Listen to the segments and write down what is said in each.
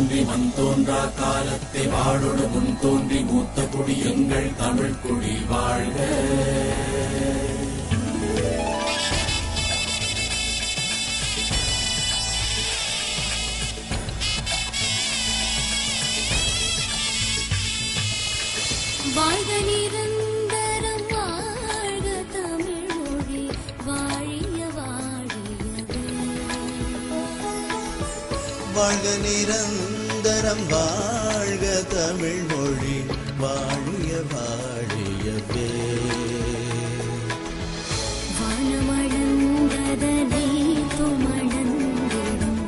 தோன்றி மண் தோன்றா காலத்தை வாழொடு முன் தோன்றி மூத்த குடி எங்கள் தமிழ் குடி வாழ்க. வாழ்க நீர் வாழ்க நிரந்தரம் வாழ்க தமிழ் மொழி வாழிய வாழியவே வானமளந்ததனை துமணந்திடும்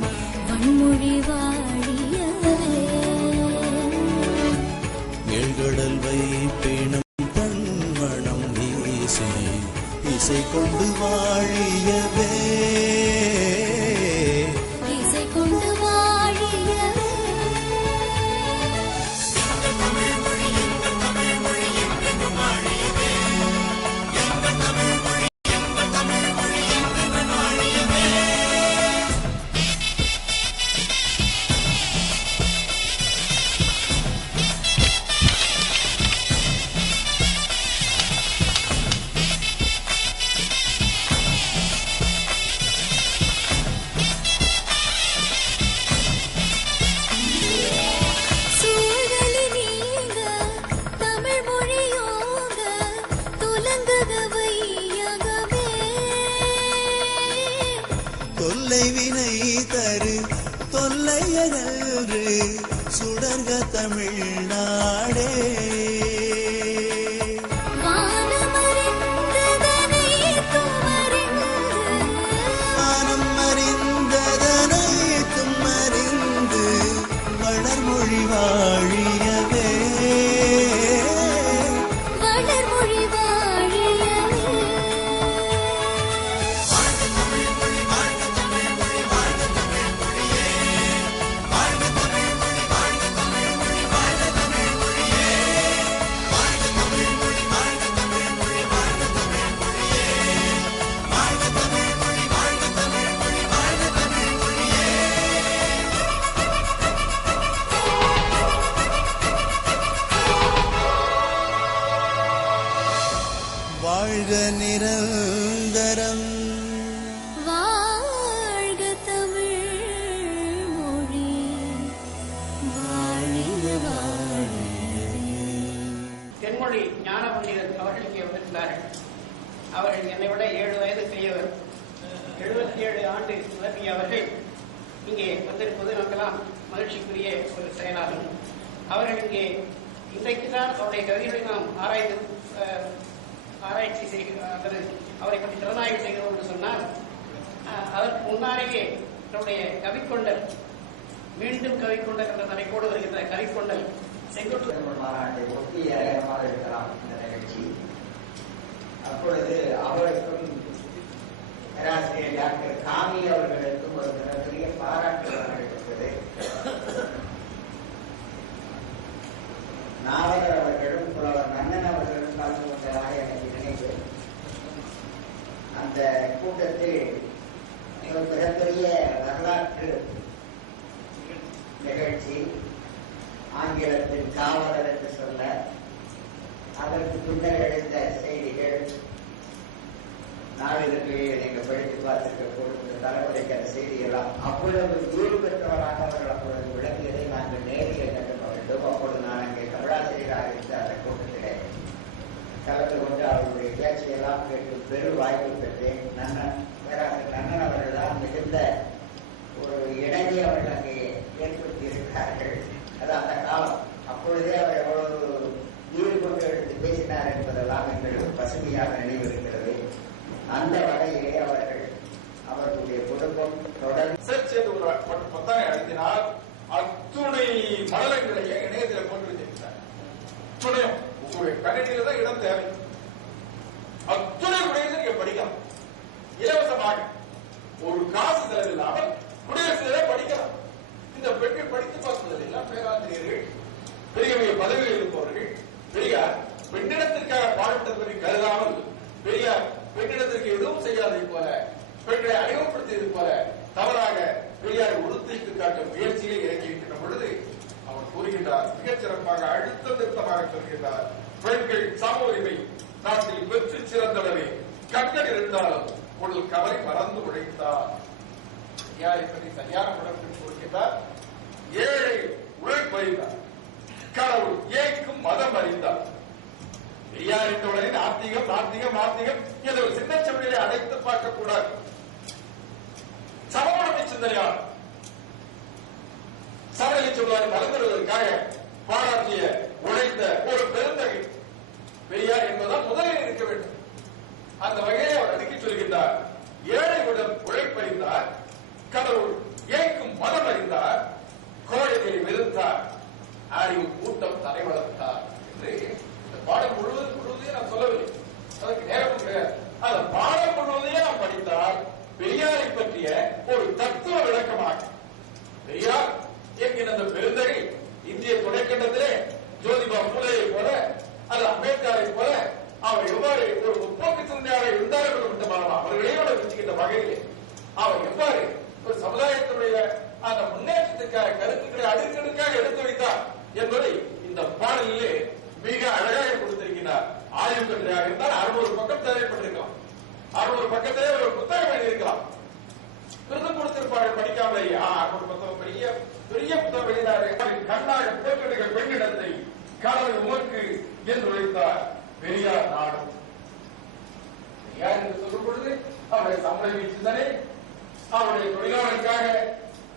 வன்மொழி வாழியவே ஏழ்கடல் வைப்பினம் தன்மணம் வீசி இசை கொண்டு வாழியவே நிரந்தரம். வாழ்க தமிழ் மொழி வாழிய தென்மொழி ஞான பண்டிதர் அவர்கள் இங்கே வந்திருக்கிறார்கள். அவர்கள் என்னை விட ஏழு வயது பெரியவர். எழுபத்தி ஏழு ஆண்டு நிரப்பிய அவர்கள் இங்கே வந்திருப்பது நமக்கெல்லாம் மகிழ்ச்சிக்குரிய ஒரு செயலாகும். அவர்கள் இங்கே இன்றைக்கு தான் அவருடைய கவிதைகளை நாம் ஆராய்ந்து ஆராய்ச்சி செய்கிற அவரை பற்றி திறனாய்வு செய்கிறோம் என்று சொன்னால் அதற்கு முன்னாலேயே நம்முடைய கவிக்கொண்டல் மீண்டும் கவிக்கொண்டல் என்ற தலைப்போடு வருகின்ற கவிக்கொண்டல் செங்குட்டு மாநாட்டை ஒட்டி ஏகமாக இருக்கலாம் இந்த நிகழ்ச்சி. அப்பொழுது அவருக்கும் பேராசிரியர் டாக்டர் காமி அவர்களுக்கும் ஒரு மிகப்பெரிய பாராட்டு வழங்கப்பட்டது நாவலர் அவர்களும் புலவர் நன்னன் அவர்களும் கலந்து கொண்டதாக எனக்கு அந்த கூட்டத்தில் ஒரு மிகப்பெரிய வரலாற்று நிகழ்ச்சி ஆங்கிலத்தில் காவலர் என்று சொல்ல அதற்கு பின்னர் எழுந்த செய்திகள் நாளிதழ்களில் நீங்கள் படித்து பார்த்திருக்க கூடும் இந்த தலைமுறைக்கு அந்த செய்தியெல்லாம் அவ்வளவு ஈடு பெற்றவராக அவர்கள் அப்பொழுது விளக்கியதை நாங்கள் நேரில் கண்டு வேண்டும். அப்பொழுது நான் அங்கே தமிழாசிரியராக இருந்த அந்த கூட்டத்திலே கலந்து கொண்டு அவருடைய பேச்சையெல்லாம் கேட்டு பெரும் வாய்ப்பு பெற்றேன் நன்னன் பேராசிரியர் நன்னன் அவர்கள் தான் மிகுந்த ஒரு இணையை அவர்கள் அங்கே ஏற்படுத்தி இருக்கிறார்கள். அது அந்த காலம். அப்பொழுதே அவர் எவ்வளவு ஈடுபட்டு எடுத்து பேசினார் என்பதெல்லாம் எங்களுக்கு பசுமையாக நினைவிருக்கிறது. அந்த வகையிலே அவர்கள் அவர்களுடைய குடும்பம் தொடர்ந்து கண்கள் இருந்தாலும் உங்கள் கவலை மறந்து உழைத்தார். ஐயா என்பதை சரியான படத்தில் கொடுக்கிறார் ஏழை உழைப்பறிந்தார் கடவுள் ஏக்கும் மதம் அறிந்தார். பெரியார் என்றவுடனே நாத்திகம் நாத்திகம் நாத்திகம் என்ற ஒரு சின்ன செவிலே அடைத்து பார்க்க கூடாது. சமூகத்தை சிந்தனையார் சமநிலை சொல்வார் கலந்துருவதற்காக பாராட்டிய உழைத்த ஒரு பெருந்தகை. பெரியார் என்பதால் முதலில் இருக்க வேண்டும். அந்த வகையை அவர் அடுக்கி சொல்கின்றார். ஏழையுடன் உழைப்பறிந்தார். கடவுள் ஏக்கும் மதம் அறிந்தார். கோழைகளை வெறுத்தார். அறிவு கூட்டம் தலை வளர்த்தார் என்று இந்த பாடம் முழுவதும் முழுவதையும் நான் சொல்லவில்லை. அதற்கு நேரம் கிடையாது அந்த பாடம் முழுவதையும் நாம் படித்தால் பெரியாரை பற்றிய ஒரு தத்துவ விளக்கமாக பெரியார் என்கிற அந்த பெருந்தகை இந்திய துணைக்கண்டத்திலே ஜோதிபா பூலேயை போல அல்லது அம்பேத்கரை போல அவர் எவ்வாறு ஒரு முற்போக்கு சிந்தனையாக இருந்தார்கள் மட்டுமல்ல அவர்களையோட வச்சுக்கின்ற வகையிலே அவர் எவ்வாறு ஒரு சமுதாயத்தினுடைய அந்த முன்னேற்றத்துக்காக கருத்துக்களை அடுக்கடுக்காக எடுத்து வைத்தார் என்பதை இந்த பாடலிலே மிக அழகாக கொடுத்திருக்கிறார். ஆய்வு கட்டுரையாக இருந்தால் அறுபது பக்கம் தேவைப்பட்டிருக்கலாம். அறுபது பக்கத்திலே ஒரு புத்தகம் எழுதியிருக்கலாம். விருது கொடுத்திருப்பார்கள் படிக்காமலேயே ஆ, புத்தகம் பெரிய பெரிய புத்தகம் எழுதினாரு. கண்ணாக போக்கிடுகிற பெண்ணிடத்தை கடவுள் உமக்கு என்று வைத்தார் பெரியார் நாடு. பெரியார் என்று சொல்லும் பொழுது அவருடைய சம்பள வீச்சுதானே அவருடைய தொழிலாளருக்காக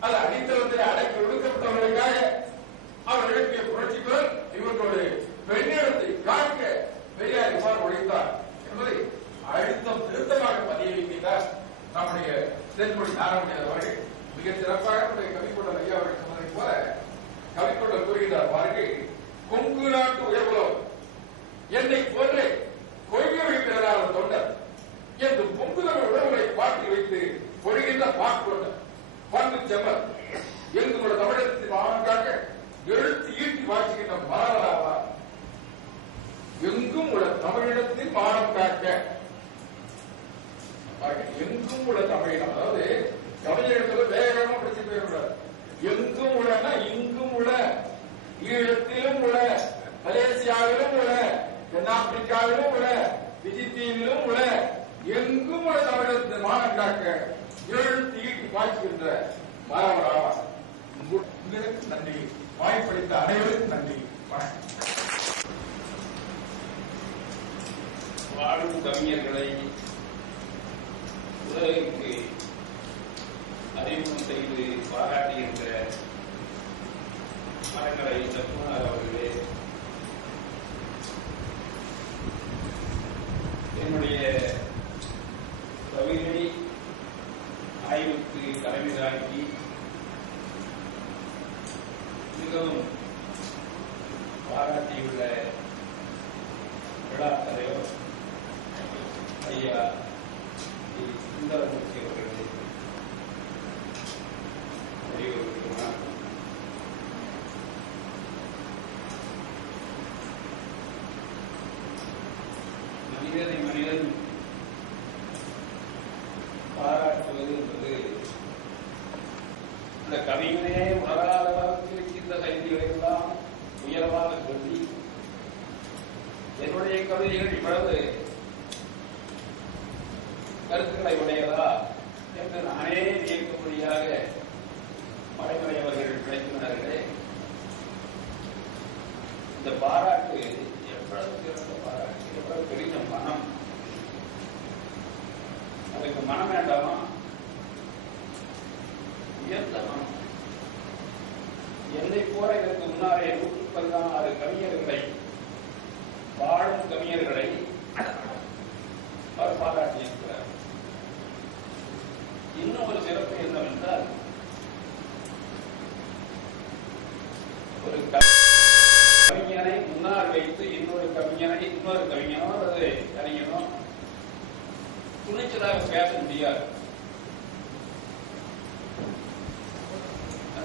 அது அடித்தளத்தில் அடக்கி ஒடுக்கப்பட்டவர்களுக்காக அவர் எழுப்பிய புரட்சிக்குள் இவர்களோடு பெண்ணிடத்தை காக்க பெரியார் இவ்வாறு உழைத்தார் என்பதை அழுத்தம் திருத்தமாக பதிய வைக்கிறார் நம்முடைய தென்மொழி நாராயணன் அவர்கள். மிக சிறப்பாக நம்முடைய கவிக்கொண்டல் ஐயா அவர்கள் சொன்னதை போல கவிக்கொண்டல் கூறுகிறார் பாருங்கள் கொங்கு நாட்டு உயர்வுலம் என்னை உங்களுக்கு நன்றி. வாய்ப்பளித்த அனைவருக்கும் நன்றி. வணக்கம். வாழும் கவிஞர்களை உலகிற்கு ஐயா திரு சுந்தரமூர்த்தி அவர்களே அனைவருக்கும் வணக்கம் மனிதனை மனிதன் பாராட்டுவது என்பது இந்த கவிஞனே உணராத அளவுக்கு இருக்கின்ற செய்திகளை எல்லாம் உயரமாக சொல்லி என்னுடைய கவிதைகள் இவ்வளவு கருத்துக்களை உடையதா என்று நானே வியக்கும்படியாக மறைமலை அவர்கள் விளக்கினார்களே இந்த பாராட்டு எவ்வளவு சிறந்த பாராட்டு எவ்வளவு பெரிய மனம். அதுக்கு மனம் வேண்டாமா? உயர்ந்த மனம். என்னை போல இதற்கு முன்னாலே நூற்று பதினாறு கவிஞர்களை வாழும் கவிஞர்களை அவர் பாராட்டியிருக்கிறார்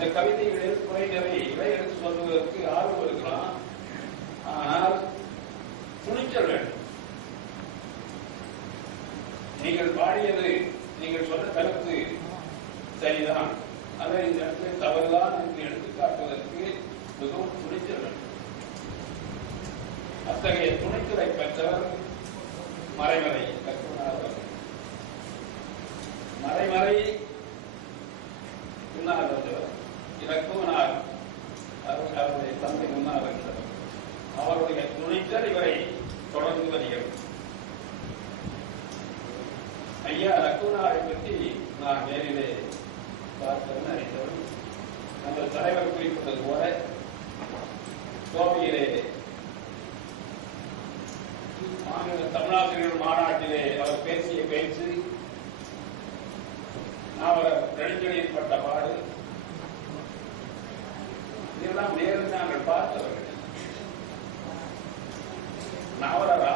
அந்த கவிதைகளில் குறைந்தவை இவை எடுத்து சொல்வதற்கு ஆர்வம் இருக்கலாம். ஆனால் துணிச்சல் வேண்டும். நீங்கள் பாடியது நீங்கள் சொன்ன கருத்து சரிதான். அதை இந்த இடத்துல தவறுதான் என்று எடுத்துக்காட்டுவதற்கு மிகவும் துணிச்சல் வேண்டும். அத்தகைய துணிச்சலை பெற்றவர் மறைமறை கற்பனார். அவர்கள் மறைமறை முன்னால் வந்தவர் இலக்குவனார் அவருடைய தந்தை முன்னால் வந்தவர் அவருடைய துணிச்சல் இவரை தொடர்ந்து வருகிறது. ஐயா லக்குனாரை பற்றி நான் நேரிலே பார்த்தேன் அறிந்தவன். நம்ம தலைவர் குறிப்பிட்டது போல கோவையிலே மாநில தமிழாசிரியர் மாநாட்டிலே அவர் பேசிய பேச்சு அவர் நெடுஞ்செழியில் பட்ட பாடு இதெல்லாம் நேரில் நாங்கள் பார்த்தவர்கள் நாவலரா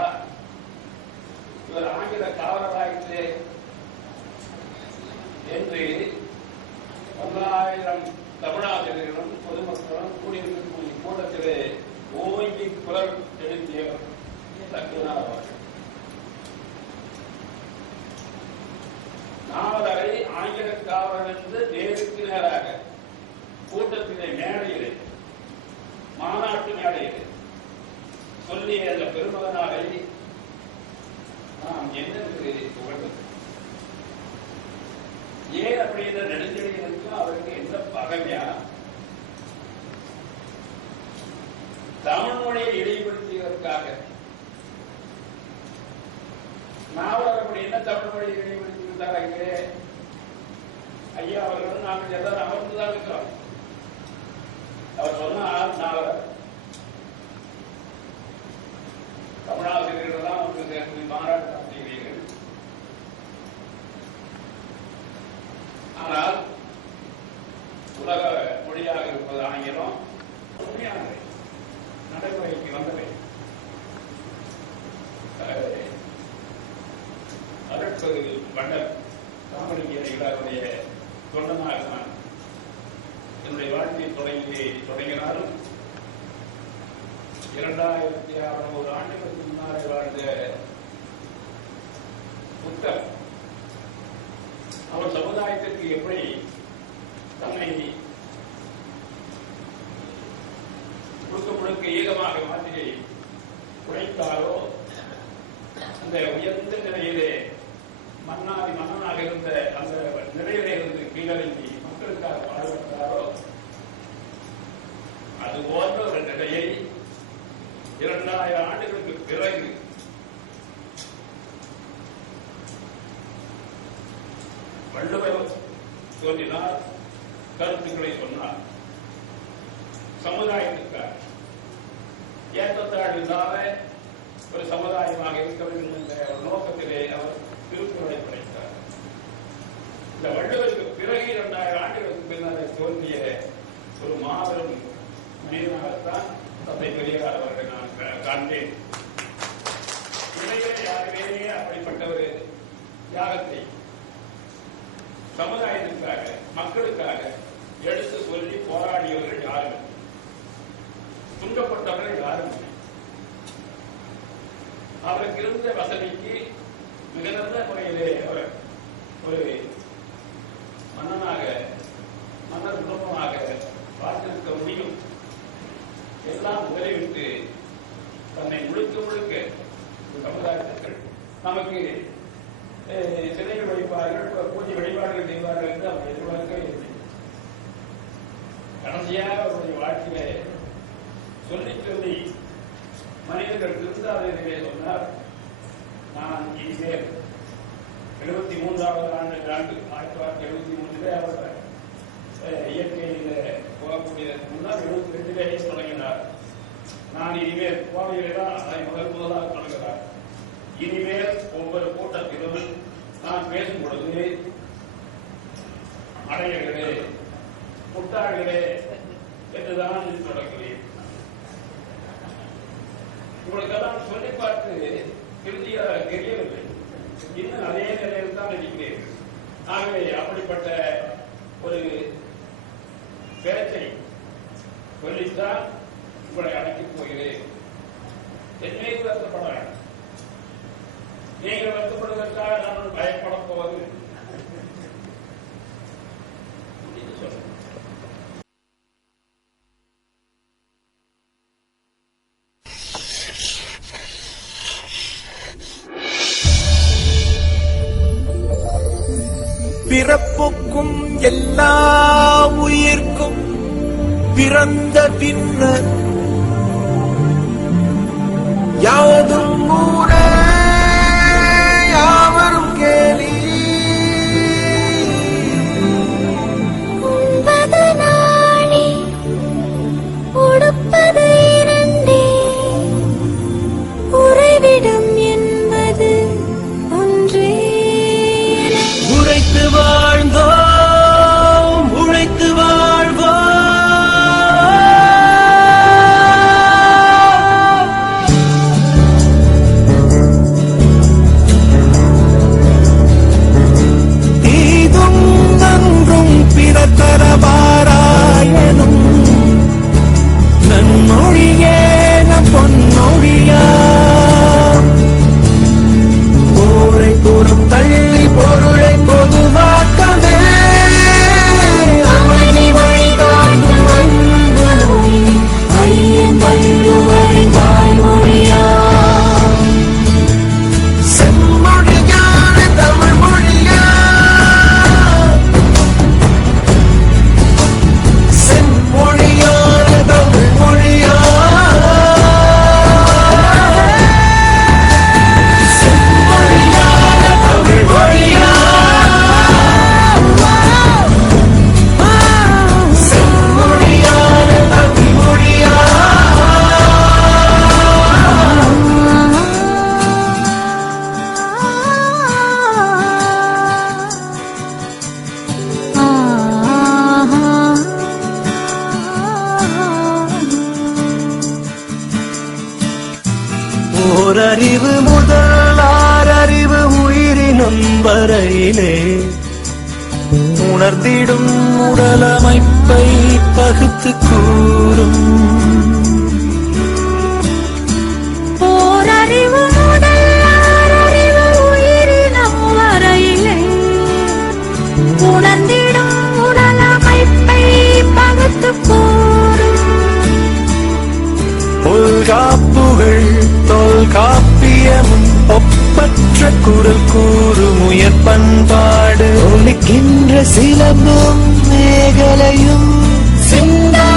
இவர் ஆங்கில காவலராயிற்று என்று பல்லாயிரம் தமிழாசிரியர்களும் பொதுமக்களும் கூடியிருக்கக்கூடிய கூட்டத்திலே ஓங்கி குரல் எழுப்பியவர் லக்ஷ்மணா அவர்கள் நாவலரை ஆங்கில காவலர் என்று நேருக்கு நேராக கூட்டத்திலே மேடையிலே மாநாட்டு மேடையிலே சொல்லிய அந்த பெருமகனாரை நாம் என்னென்று புகழ்ந்தது ஏன் அப்படி இந்த நெடுஞ்செழியனுக்கு அவருக்கு என்ன பகமையா தமிழ் மொழியை இடைப்படுத்தியதற்காக நாவலர் அப்படி என்ன தமிழ் மொழியை இடைப்படுத்தி விட்டார் அங்கே ஐயா? அவர்கள் நாங்கள் எல்லாரும் அமர்ந்துதான் இருக்கிறோம். அவர் சொன்னார் நாவலர் தமிழாசிரியர்கள் தான் வந்து சேர்ந்து மாநாடு நடத்துகிறீர்கள் ஆனால் உலக மொழியாக இருப்பது ஆங்கிலம் உண்மையானவை நடைமுறைக்கு வந்தவை. அதற்கு வண்டர் காமலிங்கரைகளுடைய தொண்டனாக நான் என்னுடைய வாழ்க்கை தொடங்கி தொடங்கினாலும் இரண்டாயிரத்தி அறுநூறு ஆண்டுகளுக்கு முன்னாடி வாழ்ந்த புத்தர் அவர் சமுதாயத்திற்கு எப்படி தன்னை முழுக்க முழுக்க ஈகமாக மாற்றி உழைத்தாரோ அந்த உயர்ந்த நிலையிலே மன்னாதி மன்னனாக இருந்த அந்த நிலையிலே இருந்து கீழறங்கி மக்களுக்காக பாடுபட்டாரோ? அது போன்ற ஒரு நிலையை இரண்டாயிரம் ஆண்டுகளுக்கு பிறகு வள்ளுவர் தோன்றினார் கருத்துக்களை சொன்னார். சமுதாயத்துக்காக. ஏற்றத்தாழ் இல்லாத ஒரு சமுதாயமாக இருக்க வேண்டும் என்ற ஒரு நோக்கத்திலே அவர் திருக்குறளை படைத்தார் இந்த வள்ளுவருக்கு பிறகு இரண்டாயிரம் ஆண்டுகளுக்கு பின்னர் தோன்றிய ஒரு மாபெரும் மனிதனாகத்தான் தந்தை பெரியார் அவர்கள் நான் கா- காண்பேன் இடையிலே யாருமே அப்படிப்பட்ட ஒரு தியாகத்தை சமுதாயத்திற்காக மக்களுக்காக எடுத்து சொல்லி போராடியவர்கள் யாரும் துன்பப்பட்டவர்கள் யாரும் அவருக்கு இருந்த வசதிக்கு மிக நல்ல முறையிலே அவர் ஒரு மன்னனாக மன்னர் குடும்பமாக பார்த்திருக்க முடியும் எல்லாம் உதவிவிட்டு தன்னை முழுக்க முழுக்க சமுதாயத்திற்கு நமக்கு அஹ், சிலைகள் வழிபாடுகள் பூஜை வழிபாடுகள் செய்வார்கள் என்று அவர் எதிர்பார்க்கவே இல்லை கடைசியாக அவருடைய வாழ்க்கையிலே சொல்லி சொல்லி மனிதர்கள் திருந்தாதிலே சொன்னார். நான் இனிமேல் எழுபத்தி மூன்றாவது ஆண்டு ஆண்டு ஆயிரத்தி தொள்ளாயிரத்தி எழுபத்தி மூன்றிலே அவர் இயற்கையில் போகக்கூடிய போகக்கூடியதற்கு முன்னால் எழுபத்தி ரெண்டிலேயே தொடங்கினார். நான் இனிமேல் கோவையிலே தான் அதை முதல் முதலாக தொடங்குகிறார் இனிமேல் ஒவ்வொரு கூட்டத்திலும் நான் பேசும் பொழுது அடையர்களே முட்டாள்களே என்றுதான் தொடங்குகிறேன் உங்களுக்கெல்லாம் சொல்லி பார்த்து திருந்திய தெரியவில்லை. இன்னும் அதே நிலையில் தான் இருக்கிறீர்கள் ஆகவே அப்படிப்பட்ட ஒரு பேச்சை சொல்லித்தான் உங்களை அழைக்கப் போகிறேன். என்னை வருத்தப்பட நீங்கள் வருத்தப்படுவதற்காக எல்லா உயிர்க்கும் பிறந்த பின்னர் யாதும் ஊர பரம்பரையிலே உணர்ந்திடும் உடலமைப்பை பகுத்து கூறும். உணர்ந்திடும் உடலமைப்பை பகுத்து கூறும். தொல்காப்புகள் தொல்காப்பு குரல் கூறு உயர் பண்பாடு. ஒலிக்கின்ற சிலம்பும் மேகலையும். சிந்தா